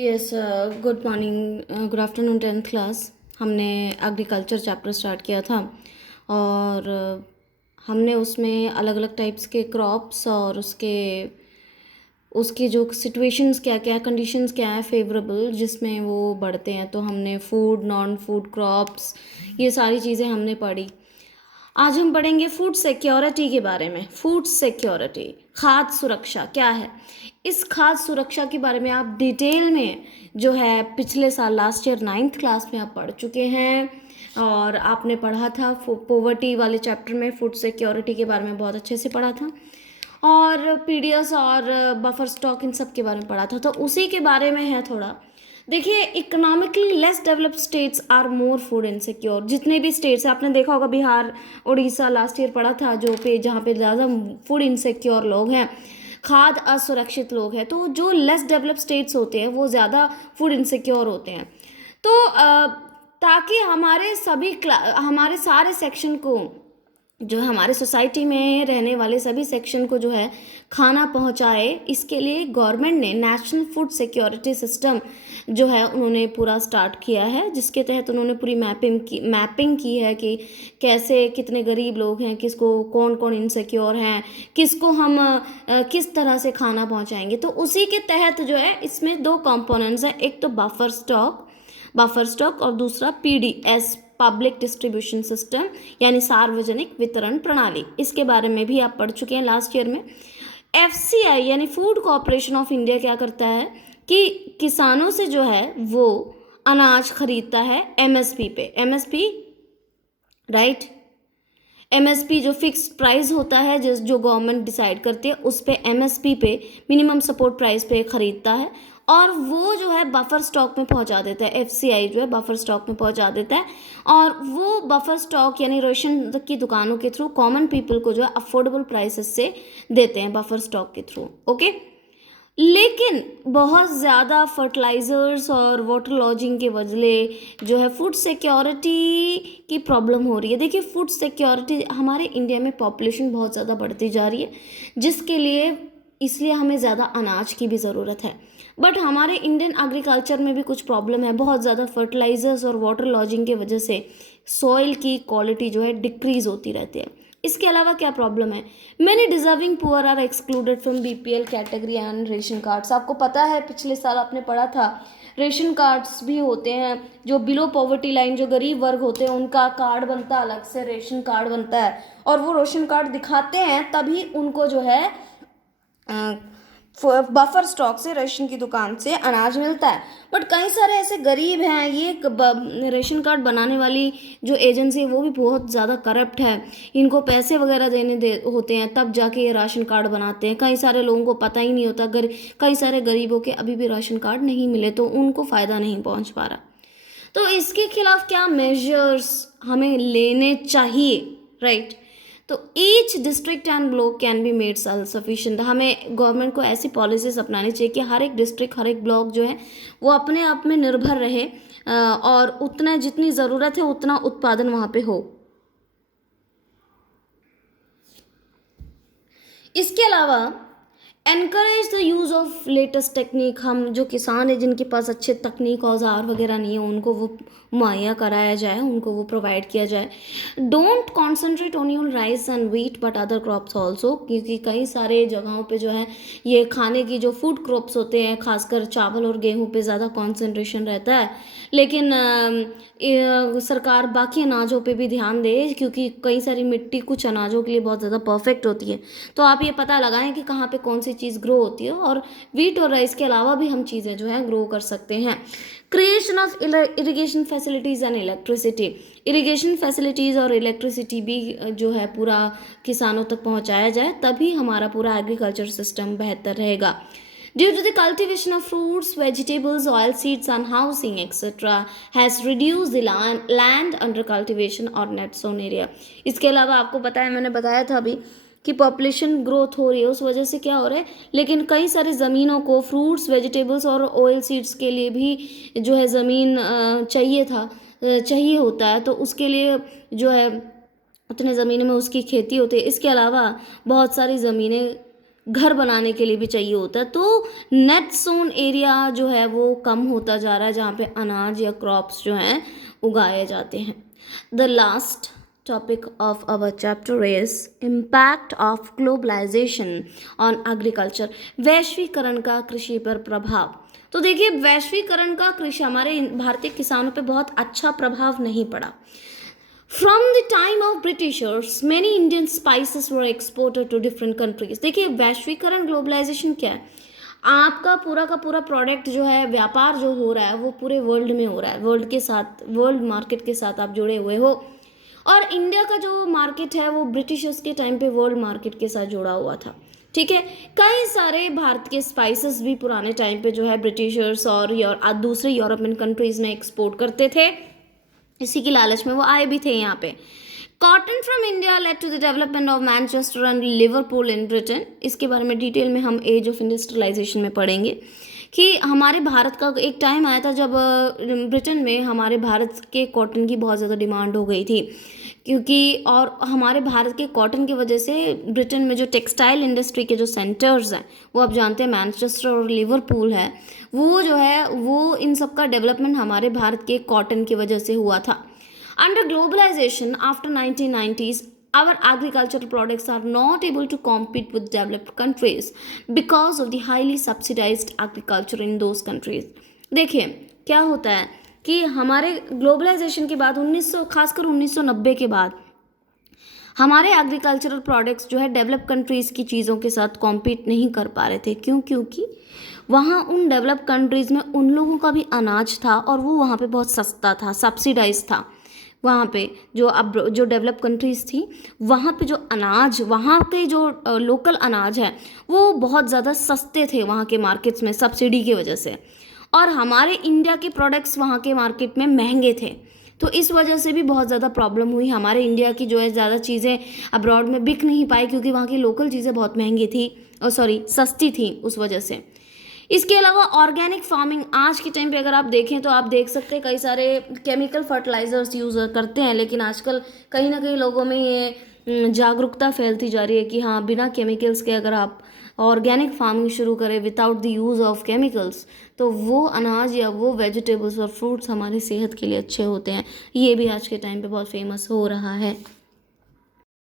Yes, good morning, good afternoon 10th class. हमने agriculture chapter start किया था और हमने उसमें अलग अलग टाइप्स के क्रॉप्स और उसके जो सिचुएशंस क्या क्या कंडीशंस क्या है फेवरेबल जिसमें वो बढ़ते हैं, तो हमने फूड नॉन फूड क्रॉप्स ये सारी चीज़ें हमने पढ़ी। आज हम पढ़ेंगे फूड सिक्योरिटी के बारे में। फूड सिक्योरिटी, खाद्य सुरक्षा क्या है। इस खाद्य सुरक्षा के बारे में आप डिटेल में जो है पिछले साल लास्ट ईयर 9th क्लास में आप पढ़ चुके हैं और आपने पढ़ा था पोवर्टी वाले चैप्टर में फूड सिक्योरिटी के बारे में बहुत अच्छे से पढ़ा था और पीडीएस और बफर स्टॉक इन सब के बारे में पढ़ा था, तो उसी के बारे में है थोड़ा। देखिए, economically less developed states are more food insecure. जितने भी स्टेट्स हैं, आपने देखा होगा बिहार उड़ीसा लास्ट ईयर पढ़ा था, जहाँ पे ज़्यादा फूड इनसिक्योर लोग हैं, खाद्य असुरक्षित लोग हैं, तो जो लेस डेवलप्ड स्टेट्स होते हैं वो ज़्यादा फूड इनसिक्योर होते हैं। तो ताकि हमारे सारे सेक्शन को जो है हमारे सोसाइटी में रहने वाले सभी सेक्शन को जो है खाना पहुंचाए, इसके लिए गवर्नमेंट ने नेशनल फूड सिक्योरिटी सिस्टम जो है उन्होंने पूरा स्टार्ट किया है, जिसके तहत उन्होंने पूरी मैपिंग की है कि कैसे कितने गरीब लोग हैं, किसको कौन कौन इनसिक्योर हैं, किसको हम किस तरह से खाना पहुंचाएंगे। तो उसी के तहत जो है इसमें दो कंपोनेंट्स हैं, एक तो बफर स्टॉक और दूसरा पीडीएस, पब्लिक डिस्ट्रीब्यूशन सिस्टम, यानी सार्वजनिक वितरण प्रणाली। इसके बारे में भी आप पढ़ चुके हैं लास्ट ईयर में। एफसीआई यानी फूड कॉरपोरेशन ऑफ इंडिया क्या करता है कि किसानों से जो है वो अनाज खरीदता है एमएसपी पे। एमएसपी, राइट, एमएसपी जो फिक्स्ड प्राइस होता है जो गवर्नमेंट डिसाइड करती है, उस पे एमएसपी पे, मिनिमम सपोर्ट प्राइस पे खरीदता है और वो जो है बफर स्टॉक में पहुंचा देता है। एफसीआई जो है बफर स्टॉक में पहुंचा देता है और वो बफर स्टॉक यानी रेशन की दुकानों के थ्रू कॉमन पीपल को जो है अफोर्डेबल प्राइसेस से देते हैं बफर स्टॉक के थ्रू। ओके, लेकिन बहुत ज़्यादा फर्टिलाइज़र्स और वाटर लॉजिंग के वजह जो है फूड सिक्योरिटी की प्रॉब्लम हो रही है। देखिए, फूड सिक्योरिटी, हमारे इंडिया में पॉपुलेशन बहुत ज़्यादा बढ़ती जा रही है, जिसके लिए इसलिए हमें ज़्यादा अनाज की भी ज़रूरत है। बट हमारे इंडियन एग्रीकल्चर में भी कुछ प्रॉब्लम है, बहुत ज़्यादा फर्टिलाइज़र्स और वाटर लॉजिंग के वजह से सॉइल की क्वालिटी जो है डिक्रीज होती रहती है। इसके अलावा क्या प्रॉब्लम है, many deserving poor are excluded from BPL category and ration cards. आपको पता है पिछले साल आपने पढ़ा था रेशन कार्ड्स भी होते हैं, जो बिलो पॉवर्टी लाइन जो गरीब वर्ग होते हैं उनका कार्ड बनता है, अलग से रेशन कार्ड बनता है और वो रेशन कार्ड दिखाते हैं तभी उनको जो है बफर स्टॉक से रेशन की दुकान से अनाज मिलता है। बट कई सारे ऐसे गरीब हैं, ये रेशन कार्ड बनाने वाली जो एजेंसी है वो भी बहुत ज़्यादा करप्ट है, इनको पैसे वगैरह देने होते हैं तब जाके ये राशन कार्ड बनाते हैं। कई सारे लोगों को पता ही नहीं होता, कई सारे गरीबों के अभी भी राशन कार्ड नहीं मिले तो उनको फ़ायदा नहीं पहुंच पा रहा। तो इसके खिलाफ क्या मेजर्स हमें लेने चाहिए, राइट। तो each district and block can be made self sufficient. हमें गवर्नमेंट को ऐसी पॉलिसीज अपनानी चाहिए कि हर एक डिस्ट्रिक्ट, हर एक ब्लॉक जो है वो अपने आप में निर्भर रहे और उतना जितनी ज़रूरत है उतना उत्पादन वहाँ पे हो। इसके अलावा encourage the use of latest technique. हम जो किसान है जिनके पास अच्छे तकनीक औजार वगैरह नहीं है उनको वो मुहैया कराया जाए, उनको वो प्रोवाइड किया जाए। Don't concentrate on your rice and wheat but other crops also, क्योंकि कई सारे जगहों पे जो है ये खाने की जो फूड क्रॉप्स होते हैं खासकर चावल और गेहूं पे ज़्यादा कॉन्सेंट्रेशन रहता है, लेकिन सरकार बाकी अनाजों पे भी ध्यान दे, क्योंकि कई सारी मिट्टी कुछ अनाजों के लिए बहुत ज़्यादा परफेक्ट होती है। तो आप ये पता लगाएं कि कहाँ पे कौन सी चीज़ ग्रो होती है, और वीट और राइस के अलावा भी हम चीज़ें जो है ग्रो कर सकते हैं। Creation of irrigation facilities and electricity. Irrigation facilities और इलेक्ट्रिसिटी भी जो है पूरा किसानों तक पहुँचाया जाए, तभी हमारा पूरा एग्रीकल्चर सिस्टम बेहतर रहेगा। Due to the cultivation of fruits, vegetables, oilseeds and housing etc. has reduced the land under cultivation or net sown area. इसके अलावा आपको पता है, मैंने बताया था अभी कि पॉपुलेशन ग्रोथ हो रही है, उस वजह से क्या हो रहा है, लेकिन कई सारी ज़मीनों को फ्रूट्स, वेजिटेबल्स और ऑयल सीड्स के लिए भी जो है ज़मीन चाहिए होता है, तो उसके लिए जो है उतने ज़मीन में उसकी खेती होती है। इसके अलावा बहुत सारी ज़मीनें घर बनाने के लिए भी चाहिए होता है। तो नेट सोन एरिया जो है वो कम होता जा रहा है जहाँ पे अनाज या क्रॉप्स जो हैं उगाए जाते हैं। The last topic of our chapter is impact of globalization on agriculture। वैश्वीकरण का कृषि पर प्रभाव। तो देखिए, वैश्वीकरण का कृषि हमारे भारतीय किसानों पे बहुत अच्छा प्रभाव नहीं पड़ा। From the time of Britishers, many Indian spices were exported to different countries। देखिए, वैश्वीकरण ग्लोबलाइजेशन क्या है? आपका पूरा का पूरा प्रोडक्ट जो है, व्यापार जो हो रहा है वो पूरे वर्ल्ड में हो रहा है, वर्ल्ड के साथ, वर्ल्ड मार्केट के साथ आप जुड़े हुए हो। और इंडिया का जो मार्केट है वो ब्रिटिशर्स के टाइम पे वर्ल्ड मार्केट के साथ जुड़ा हुआ था। ठीक है, कई सारे भारत के स्पाइसेस भी पुराने टाइम पे जो है ब्रिटिशर्स और दूसरे यूरोपियन कंट्रीज़ में एक्सपोर्ट करते थे। इसी की लालच में वो आए भी थे यहाँ पे। Cotton from India led to the development of Manchester and Liverpool in Britain. इसके बारे में डिटेल में हम एज ऑफ इंडस्ट्रियलाइजेशन में पढ़ेंगे कि हमारे भारत का एक टाइम आया था जब ब्रिटेन में हमारे भारत के कॉटन की बहुत ज़्यादा डिमांड हो गई थी, क्योंकि और हमारे भारत के कॉटन की वजह से ब्रिटेन में जो टेक्सटाइल इंडस्ट्री के जो सेंटर्स हैं वो आप जानते हैं मैनचेस्टर और लिवरपूल है, वो जो है वो इन सब का डेवलपमेंट हमारे भारत के कॉटन की वजह से हुआ था। Under globalisation after 1990s our agricultural products are not able to compete with developed countries because of the highly subsidized agriculture in those countries। देखिए क्या होता है कि हमारे ग्लोबलाइजेशन के बाद खासकर 1990 के बाद हमारे एग्रीकल्चरल प्रोडक्ट्स जो है डेवलप कंट्रीज़ की चीज़ों के साथ कॉम्पीट नहीं कर पा रहे थे। क्यों? क्योंकि वहाँ उन डेवलप कंट्रीज़ में उन लोगों का भी अनाज था और वो वहाँ पे बहुत सस्ता था, सब्सिडाइज था। वहाँ पे जो डेवलप कंट्रीज़ थी वहाँ पे जो अनाज, वहाँ के जो लोकल अनाज है वो बहुत ज़्यादा सस्ते थे वहाँ के मार्केट्स में सब्सिडी की वजह से, और हमारे इंडिया के प्रोडक्ट्स वहाँ के मार्केट में महंगे थे। तो इस वजह से भी बहुत ज़्यादा प्रॉब्लम हुई, हमारे इंडिया की जो है ज़्यादा चीज़ें अब्रॉड में बिक नहीं पाई क्योंकि वहाँ की लोकल चीज़ें बहुत महंगी थी और सस्ती थी उस वजह से। इसके अलावा ऑर्गेनिक फार्मिंग आज के टाइम पे अगर आप देखें तो आप देख सकते हैं कई सारे केमिकल फर्टिलाइजर्स यूज़ करते हैं, लेकिन आजकल कहीं ना कहीं लोगों में ये जागरूकता फैलती जा रही है कि हाँ, बिना केमिकल्स के अगर आप ऑर्गेनिक फार्मिंग शुरू करें without the use of chemicals तो वो अनाज या वो वेजिटेबल्स और फ्रूट्स हमारी सेहत के लिए अच्छे होते हैं। ये भी आज के टाइम पे बहुत फेमस हो रहा है।